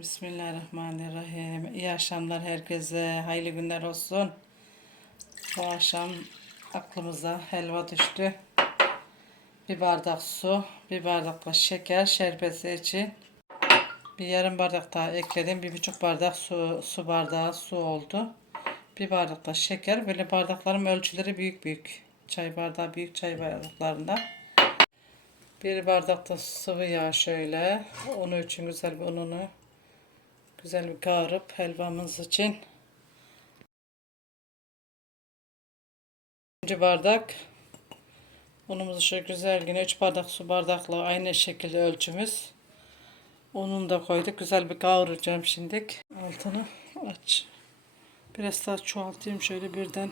Bismillahirrahmanirrahim. İyi akşamlar herkese. Hayırlı günler olsun. Bu akşam aklımıza helva düştü. Bir bardak su, bir bardak da şeker şerbeti için. Bir yarım bardak daha ekledim. Bir buçuk bardak su, su bardağı su oldu. Bir bardak da şeker. Böyle bardaklarım ölçüleri büyük büyük. Çay bardağı büyük çay bardaklarında. Bir bardak da sıvı yağ şöyle. Unu için güzel bir ununu güzel bir kavurup helvamız için. İkinci bardak unumuzu şöyle güzel yine 3 bardak su bardakla aynı şekilde ölçümüz. Ununu da koyduk. Güzel bir kavuracağım şimdi. Altını aç. Biraz daha çoğaltayım şöyle birden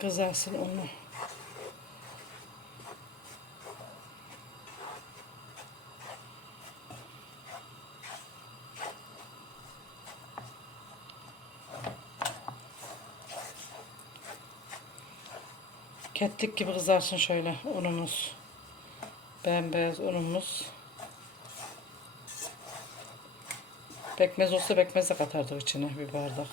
kızarsın onu. Ketlik gibi kızarsın şöyle unumuz. Bembeyaz unumuz. Pekmez olsa pekmez de katardık içine bir bardak.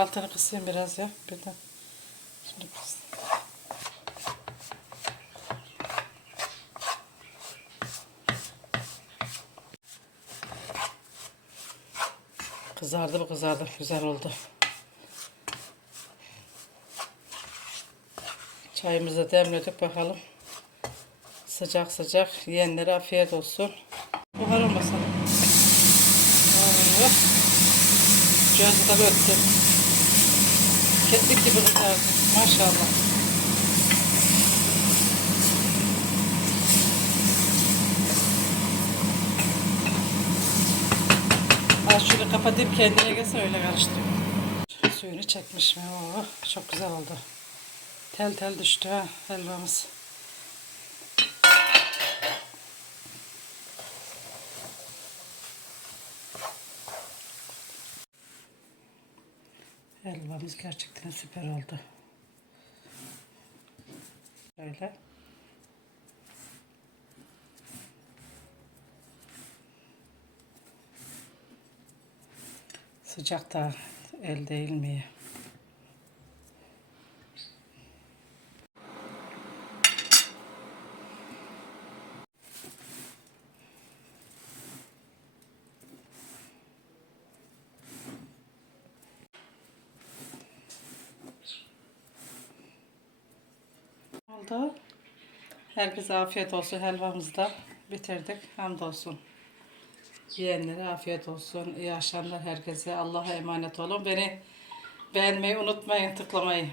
Altını kısayım biraz ya. Birden. Şimdi kıs. Kızardı bu kızardı. Güzel oldu. Çayımızı demledik bakalım. Sıcak sıcak yiyenlere afiyet olsun. Buhar olmasın. Gözü tabi öttü. Ketlik gibi kızardı. Maşallah. Az şunu kapatayım kendine gelsin öyle karıştırayım. Suyunu çekmiş mi? Oo, çok güzel oldu. Tel tel düştü ha helvamız. Helvamız gerçekten süper oldu. Böyle. Sıcak da el değil Oldu. Herkese afiyet olsun. Helvamızı da bitirdik. Hamdolsun. Yiyenlere afiyet olsun. İyi akşamlar herkese. Allah'a emanet olun. Beni beğenmeyi unutmayın, tıklamayı.